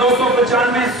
295C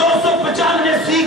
295C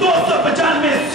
295C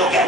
UK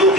UK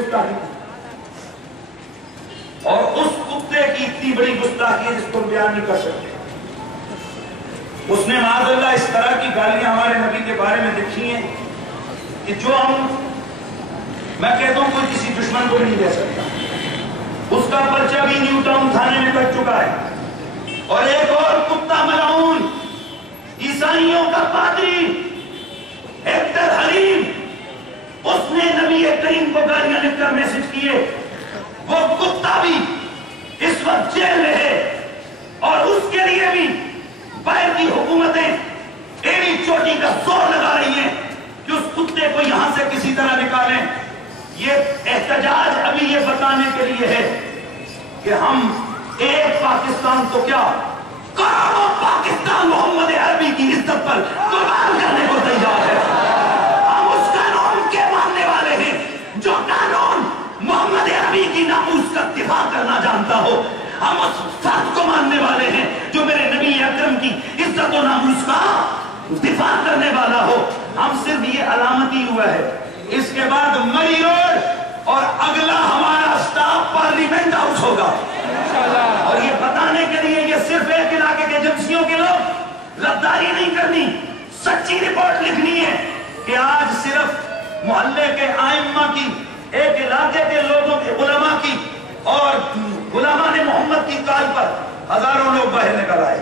گستاخی کی، اور اس کتے کی اتنی بڑی گستاخی ہے جس کو بیان نہیں کر سکتے. اس نے معاذ اللہ اس طرح کی گالیاں ہمارے نبی کے بارے میں لکھی ہیں کہ جو میں کہتا ہوں کوئی کسی دشمن کو نہیں دے سکتا. اس کا پرچہ بھی نیو ٹاؤن تھانے میں کٹ چکا ہے. اور ایک اور کتا ملعون عیسائیوں کا پادری ہیکٹر حلیم، اس نے نبی کریم کو گالیاں لکھ کر میسج کیے. وہ کتا بھی اس وقت جیل میں ہے، اور اس کے لیے بھی باہر کی حکومتیں ایڑی چوٹی کا زور لگا رہی ہیں کہ اس کتے کو یہاں سے کسی طرح نکالیں. یہ احتجاج ابھی یہ بتانے کے لیے ہے کہ ہم ایک پاکستان تو کیا کروڑوں پاکستان محمد عربی کی عزت پر قربان کرنے کو تیار ہے. ہم اس قانون کے ماننے والے ہیں جو قانون محمد عربی کی ناموس کا دفاع کرنا جانتا ہو. ہم اس فرد کو ماننے والے ہیں جو میرے نبی اکرم کی عزت و ناموس کا دفاع کرنے والا ہو. ہم صرف یہ علامتی ہوا ہے. اس کے بعد مری روڈ اور اگلا ہمارا سٹاپ پارلیمنٹ ہاؤس ہوگا. اور یہ بتانے کے لیے یہ صرف ایک علاقے کے ایجنسیوں کے لوگ غداری نہیں کرنی، سچی رپورٹ لکھنی ہے کہ آج صرف محلے کے ائمہ کی، ایک علاقے کے لوگوں کے علماء کی اور علماء نے محمد کی کال پر ہزاروں لوگ باہر نکل آئے.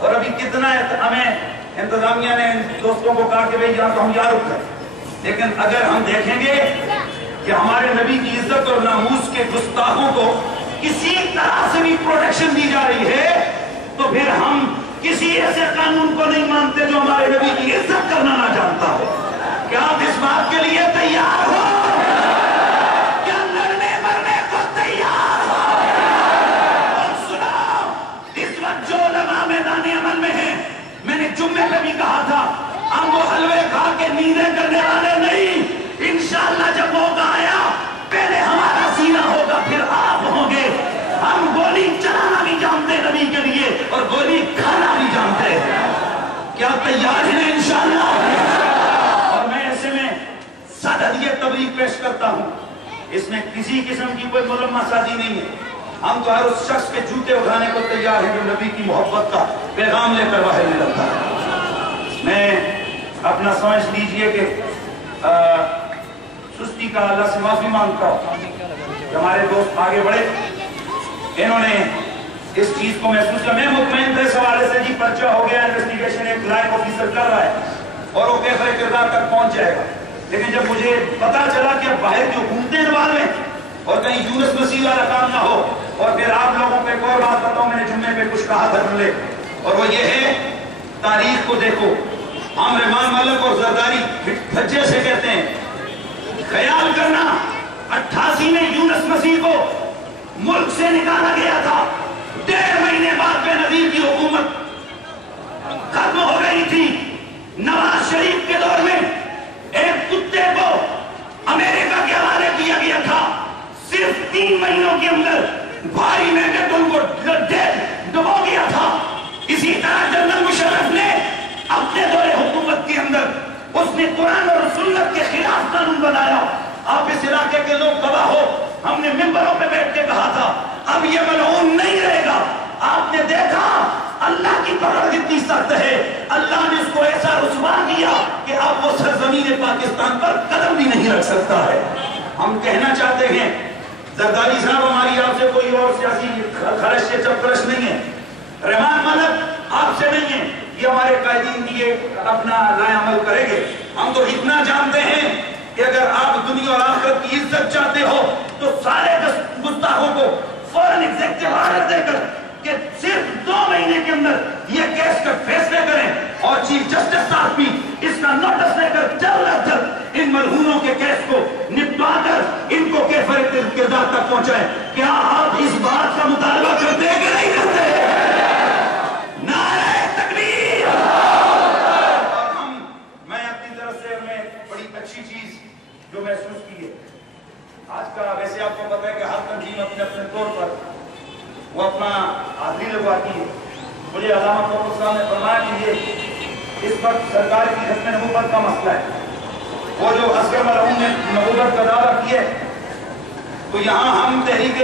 اور ابھی کتنا ہمیں انتظامیہ نے دوستوں کو کہا کہ بھئی یہاں تو ہم یہاں رک گئے، لیکن اگر ہم دیکھیں گے کہ ہمارے نبی کی عزت اور ناموس کے گستاخوں کو کسی طرح سے بھی پروٹیکشن دی جا رہی ہے تو پھر ہم کسی ایسے قانون کو نہیں مانتے جو ہمارے نبی کی عزت کرنا نہ جانتا ہو. کیا آپ اس بات کے لیے تیار ہو؟ کیا لڑنے مرنے کو تیار ہو؟ اور سنو، اس وقت جو علماء میدان عمل میں ہیں، میں نے جمعے پہ بھی کہا تھا، ہم وہ حلوے کھا کے نیندیں کرنے والے نہیں. انشاءاللہ جب موقع آیا پہلے ہمارا سینہ ہوگا پھر آپ ہوں گے. ہم گولی چلانا بھی جانتے نبی کے لیے اور گولی کھانا بھی جانتے ہیں. کیا تیار ہیں انشاءاللہ؟ اور میں ایسے میں سادہ تبلیغ پیش کرتا ہوں. اس میں کسی قسم کی کوئی ملمہ سازی نہیں ہے. ہم تو ہر اس شخص کے جوتے اٹھانے کو تیار ہیں جو نبی کی محبت کا پیغام لے کر باہر نکلتا ہے. میں اپنا سمجھ لیجئے کہ سستی کا اللہ سے معافی مانگتا ہوں کہ ہمارے دوست آگے بڑھے، انہوں نے اس چیز کو محسوس کیا. میں مطمئن تھا اس حوالے سے جی پرچہ ہو گیا، انویسٹیگیشن ایک لائق آفیسر کر رہا ہے اور وہ کیفر کردار تک پہنچ جائے گا. لیکن جب مجھے پتا چلا کہ اب باہر کی حکومتیں انوالو ہیں اور کہیں یونس مسیح والا کام نہ ہو. اور پھر آپ لوگوں کو ایک اور بات بتاؤں، میں نے جمعے پہ کچھ کہا تھا جملے، اور وہ یہ ہے تاریخ کو دیکھو. ہم رحمان ملک اور زرداری بھجے سے کہتے ہیں. خیال کرنا 88 میں یونس مسیح کو ملک سے نکالا گیا تھا. 1.5 مہینے بعد بے نظیر کی حکومت ختم ہو گئی تھی. نواز شریف کے دور میں ایک کتے کو امریکہ کے حوالے کیا گیا تھا. صرف 3 مہینوں کے اندر بھاری میگٹ ان کو ڈبو گیا تھا. اسی طرح جنرل مشرف نے اپنے دور حکومت کے اندر اس نے قرآن اور سنت کے خلاف قانون بنایا. آپ اس علاقے کے لوگ گواہ ہو، ہم نے ممبروں پہ بیٹھ کے کہا تھا اب یہ ملعون نہیں رہے گا. آپ نے دیکھا اللہ کی پکڑ کتنی سخت ہے. اللہ نے اس کو ایسا رسوا کیا کہ اب وہ سرزمین پاکستان پر قدم بھی نہیں رکھ سکتا ہے. ہم کہنا چاہتے ہیں زرداری صاحب، ہماری آپ سے کوئی اور سیاسی خرش یا چپکرش نہیں ہے، رحمان ملک آپ سے نہیں ہے. یہ ہمارے قائدین یہ اپنا رائے عمل کریں گے. ہم تو اتنا جانتے ہیں کہ اگر آپ دنیا اور آخرت کی عزت چاہتے ہو تو سارے گستاخوں کو فوراً ایگزیکٹو آرڈر دے کر کہ صرف 2 مہینے کے اندر یہ کیس کا فیصلے کریں اور چیف جسٹس صاحب بھی اس کا نوٹس لے کر جلد از جلد ان ملعونوں کے کیس کو نپٹا کر ان کو کیفر کردار تک پہنچائیں. کیا آپ اس بات کا مطالبہ کرتے ہیں کہ نہیں کرتے؟ نعرہ تکبیر! میں اپنی طرف سے بڑی اچھی چیز جو محسوس کی ہے آج کا، ویسے آپ کو پتا ہے کہ ہر تنظیم اپنے اپنے طور پر وہ اپنا حاضری لگواتی ہے. مجھے علامہ فخر صاحب نے فرمایا کہ یہ اس وقت سرکار کی ختم نبوت کا مسئلہ ہے. وہ جو اصغر ملعون نے نبوت کا دعویٰ کیا ہے تو یہاں ہم تحریک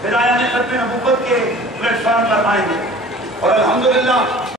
فدایان ختم نبوت کے پلیٹ فارم پر آئیں گے اور الحمدللہ